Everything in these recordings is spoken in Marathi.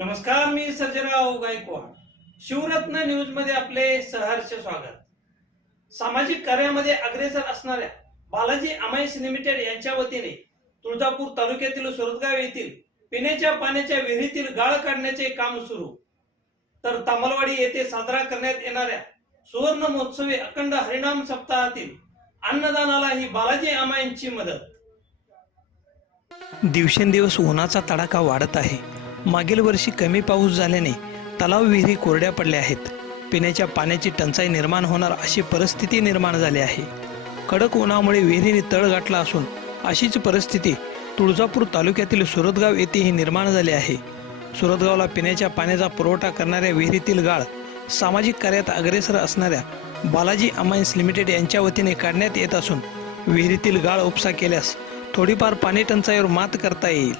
नमस्कार मी सर्जराव गायकवाड. शिवरत्न न्यूजमध्ये आपले सहर्ष स्वागत. सामाजिक कार्यामध्ये अग्रेसर असणाऱ्या बालाजी अमायस लिमिटेड यांच्या वतीने तुळजापूर तालुक्यातील सुरतगाव येथील पिण्याच्या पाण्याच्या विहिरीतील गाळ काढण्याचे काम सुरू. तर तामलवाडी येथे साजरा करण्यात येणाऱ्या सुवर्ण महोत्सवी अखंड हरिणाम सप्ताहातील अन्नदानाला ही बालाजी अमायांची मदत. दिवसेंदिवस उन्हाचा तडाखा वाढत आहे. मागील वर्षी कमी पाऊस झाल्याने तलाव विहिरी कोरड्या पडल्या आहेत. पिण्याच्या पाण्याची टंचाई निर्माण होणार अशी परिस्थिती निर्माण झाली आहे. कडक उन्हामुळे विहिरीने तळ गाठला असून अशीच परिस्थिती तुळजापूर तालुक्यातील सुरतगाव येथेही निर्माण झाली आहे. सुरतगावला पिण्याच्या पाण्याचा पुरवठा करणाऱ्या विहिरीतील गाळ सामाजिक कार्यात अग्रेसर असणाऱ्या बालाजी अमायन्स लिमिटेड यांच्या वतीने काढण्यात येत असून विहिरीतील गाळ उपसा केल्यास थोडीफार पाणी टंचाईवर मात करता येईल.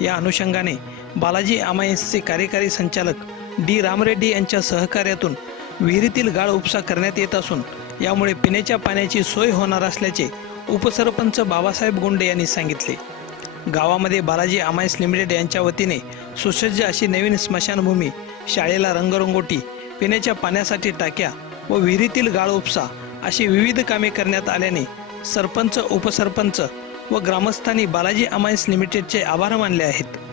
या अनुषंगाने बालाजी अमायन्सचे कार्यकारी संचालक डी रामरेड्डी यांच्या सहकार्यातून विहिरीतील गाळ उपसा करण्यात येत असून यामुळे पिण्याच्या पाण्याची सोय होणार असल्याचे उपसरपंच बाबासाहेब गोंडे यांनी सांगितले. गावामध्ये बालाजी अमायन्स लिमिटेड यांच्या वतीने सुसज्ज अशी नवीन स्मशानभूमी शाळेला रंगरंगोटी पिण्याच्या पाण्यासाठी टाक्या व विहिरीतील गाळ उपसा अशी विविध कामे करण्यात आल्याने सरपंच उपसरपंच व ग्रामस्थांनी बालाजी अमायन्स लिमिटेडचे आभार मानले आहेत.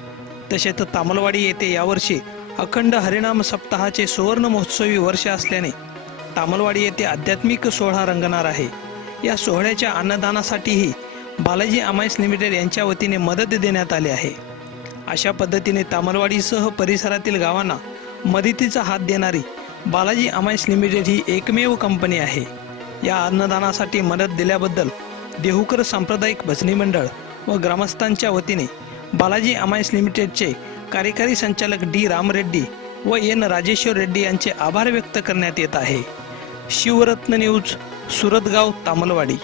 तसेच तामलवाडी येथे यावर्षी अखंड हरिनाम सप्ताहाचे सुवर्ण महोत्सवी वर्ष असल्याने तामलवाडी येथे आध्यात्मिक सोहळा रंगणार आहे. या सोहळ्याच्या अन्नदानासाठीही बालाजी अमायस लिमिटेड यांच्या वतीने मदत देण्यात आली आहे. अशा पद्धतीने तामलवाडीसह परिसरातील गावांना मदतीचा हात देणारी बालाजी अमायस लिमिटेड ही एकमेव कंपनी आहे. या अन्नदानासाठी मदत दिल्याबद्दल देहूकर सांप्रदायिक भजनी मंडळ व ग्रामस्थांच्या वतीने बालाजी अमायन्स लिमिटेडचे कार्यकारी संचालक डी रामरेड्डी व एन राजेश्वर रेड्डी यांचे आभार व्यक्त करण्यात येत आहे. शिवरत्न न्यूज सुरतगाव तामलवाडी.